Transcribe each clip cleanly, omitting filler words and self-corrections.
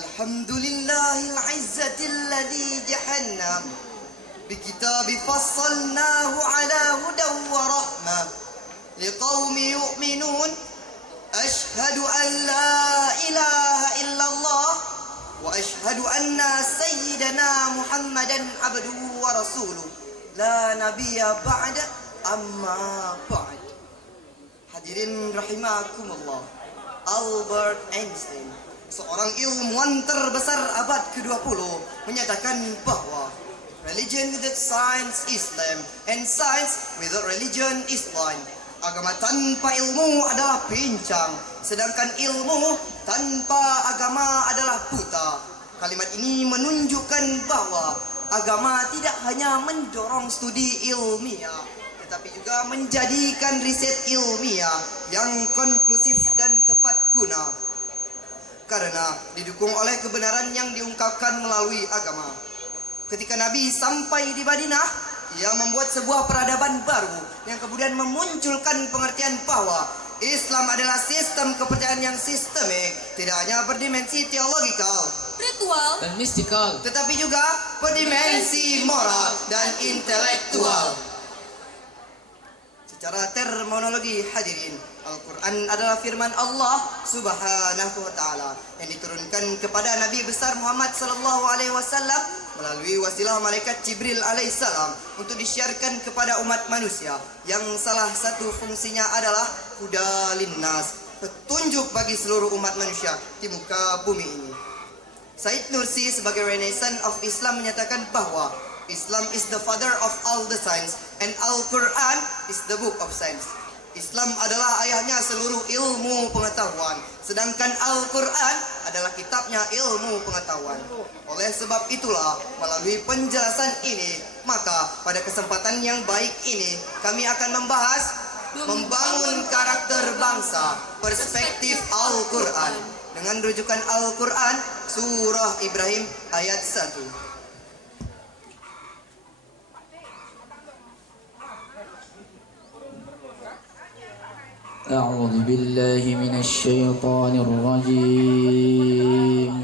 Alhamdulillahil izzatil ladzi jahannam bikitabi fassalnahu ala hudaw wa rahmah liqaumi yu'minun. Ashhadu an la ilaha illallah wa ashhadu anna sayyidana Muhammadan abduhu wa rasuluh la nabiyya ba'da amma ba'd. Hadirin rahimakumullah, Albert Einstein, seorang ilmuwan terbesar abad ke-20, menyatakan bahwa religion without science Islam and science without religion is blind. Agama tanpa ilmu adalah pincang, sedangkan ilmu tanpa agama adalah buta. Kalimat ini menunjukkan bahwa agama tidak hanya mendorong studi ilmiah, tetapi juga menjadikan riset ilmiah yang konklusif dan tepat guna, karena didukung oleh kebenaran yang diungkapkan melalui agama. Ketika Nabi sampai di Madinah, ia membuat sebuah peradaban baru yang kemudian memunculkan pengertian bahwa Islam adalah sistem kepercayaan yang sistemik, tidak hanya berdimensi teologikal, ritual, dan mistikal, tetapi juga berdimensi moral dan intelektual. Secara terminologi hadirin, Al-Quran adalah firman Allah Subhanahu wa Ta'ala yang diturunkan kepada Nabi besar Muhammad sallallahu alaihi wasallam melalui wasilah malaikat Jibril alaihissalam untuk disiarkan kepada umat manusia, yang salah satu fungsinya adalah huda linnas, petunjuk bagi seluruh umat manusia di muka bumi ini. Said Nursi sebagai Renaissance of Islam menyatakan bahwa Islam is the father of all the science and Al-Quran is the book of science. Islam adalah ayahnya seluruh ilmu pengetahuan, sedangkan Al-Quran adalah kitabnya ilmu pengetahuan. Oleh sebab itulah, melalui penjelasan ini, maka pada kesempatan yang baik ini kami akan membahas membangun karakter bangsa, perspektif Al-Quran, dengan rujukan Al-Quran Surah Ibrahim ayat 1. أعوذ بالله من الشيطان الرجيم.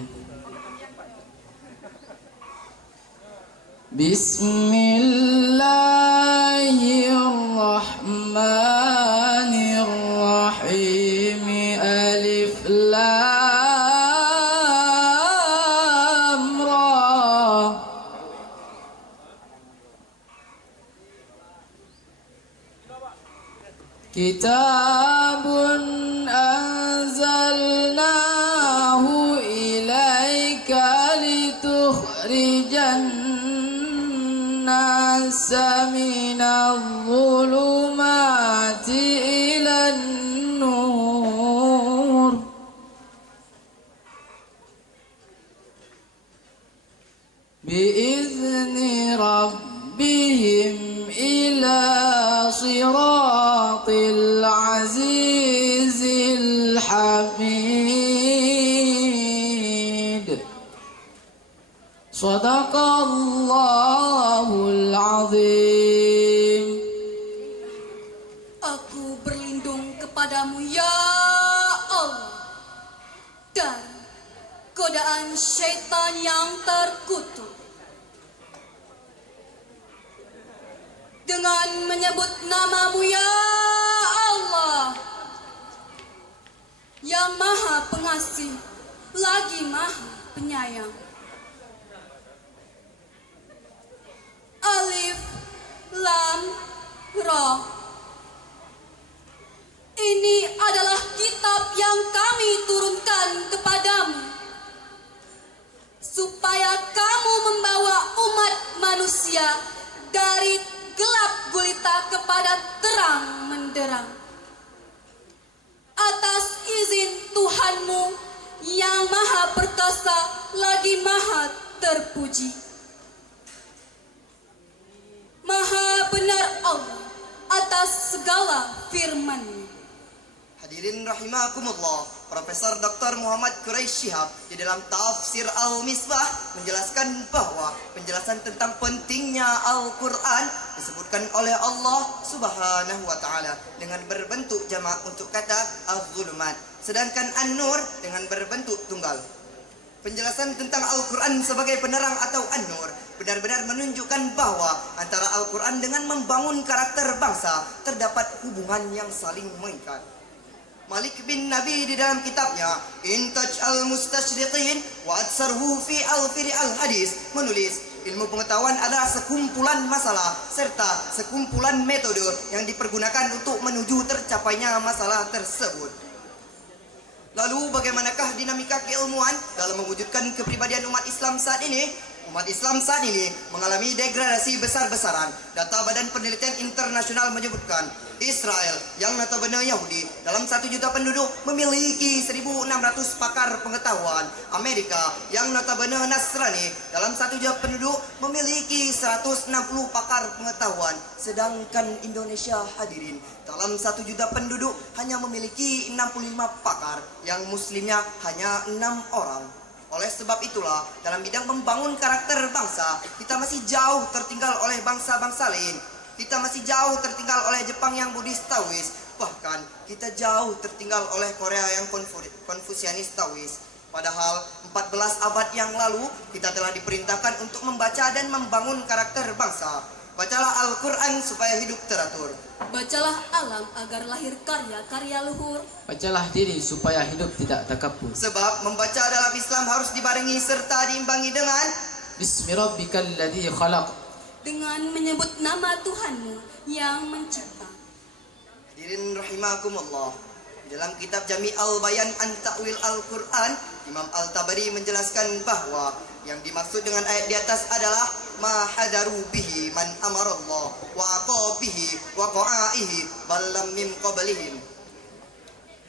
بسم الله الرحمن الرحيم. ألف لام را. كتاب أنزلناه إليك لتخرج الناس من الظلمات إلى النور بإذن ربهم إلى صراط العزيز الحميد. صدق الله العظيم. aku berlindung kepadamu ya Allah dari godaan syaitan yang terkutuk. Dengan menyebut namamu ya Allah, yang maha pengasih lagi maha penyayang. Alif Lam Ra. Ini adalah kitab yang kami turunkan kepadamu, supaya kamu membawa umat manusia dari gelap gulita kepada terang menderang, atas izin Tuhanmu yang maha perkasa lagi maha terpuji. Maha benar Allah atas segala firman-Nya. Hadirin rahimakumullah, Profesor Dr. Muhammad Quraisy Shihab di dalam tafsir Al-Misbah menjelaskan bahwa penjelasan tentang pentingnya Al-Quran disebutkan oleh Allah Subhanahu wa Ta'ala dengan berbentuk jamak untuk kata Al-Zulumat, sedangkan An-Nur dengan berbentuk tunggal. Penjelasan tentang Al-Quran sebagai penerang atau An-Nur benar-benar menunjukkan bahwa antara Al-Quran dengan membangun karakter bangsa terdapat hubungan yang saling mengikat. Malik bin Nabi di dalam kitabnya Intaj al-Mustashriqin wa Atsarhu fi al-Firi al-Hadis menulis, ilmu pengetahuan adalah sekumpulan masalah serta sekumpulan metode yang dipergunakan untuk menuju tercapainya masalah tersebut. Lalu bagaimanakah dinamika keilmuan dalam mewujudkan kepribadian umat Islam saat ini? Umat Islam saat ini mengalami degradasi besar-besaran. Data Badan Penelitian Internasional menyebutkan Israel yang notabene Yahudi dalam 1 juta penduduk memiliki 1.600 pakar pengetahuan. Amerika yang notabene Nasrani dalam 1 juta penduduk memiliki 160 pakar pengetahuan. Sedangkan Indonesia hadirin dalam 1 juta penduduk hanya memiliki 65 pakar, yang muslimnya hanya 6 orang. Oleh sebab itulah, dalam bidang membangun karakter bangsa, kita masih jauh tertinggal oleh bangsa-bangsa lain. Kita masih jauh tertinggal oleh Jepang yang Buddhis Taois. Bahkan kita jauh tertinggal oleh Korea yang Konfusianis Taois. Padahal 14 abad yang lalu kita telah diperintahkan untuk membaca dan membangun karakter bangsa. Bacalah Al-Quran supaya hidup teratur. Bacalah alam agar lahir karya-karya luhur. Bacalah diri supaya hidup tidak takabur. Sebab membaca dalam Islam harus dibarengi serta diimbangi dengan Bismi rabbikal ladzi khalaq. Dengan menyebut nama Tuhanmu yang mencipta. Hadirin rahimakumullah. Dalam kitab Jami' al-Bayan an Ta'wil Al-Quran, Imam Al-Tabari menjelaskan bahwa yang dimaksud dengan ayat di atas adalah ma hadaru bihi man amarallah wa aqabihi wa qa'aihi ballam mim qablihim.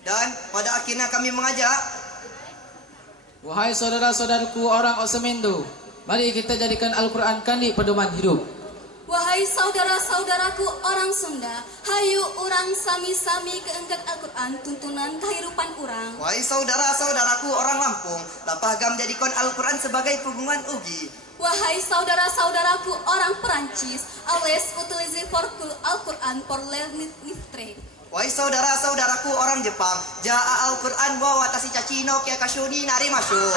Dan pada akhirnya kami mengajak, Wahai saudara-saudaraku orang Osemindo, mari kita jadikan Al-Quran kandi pedoman hidup. Wahai saudara-saudaraku orang Sunda, hayu orang sami-sami keenggak Al-Quran tuntunan kehidupan orang. wahai saudara-saudaraku orang Lampung, lapah gam jadikan Al-Quran sebagai pegunungan ugi. Wahai saudara-saudaraku orang Perancis, always utilize for Al-Quran for learning trade. Wahai saudara-saudaraku orang Jepang, ja'a Al-Quran wa watashi cacino kia kashuni nari masuk.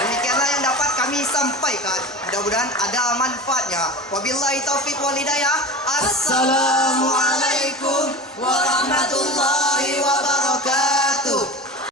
Demikianlah yang dapat kami sampaikan. Mudah-mudahan ada manfaatnya. Wabillahi taufiq wal hidayah. Assalamualaikum.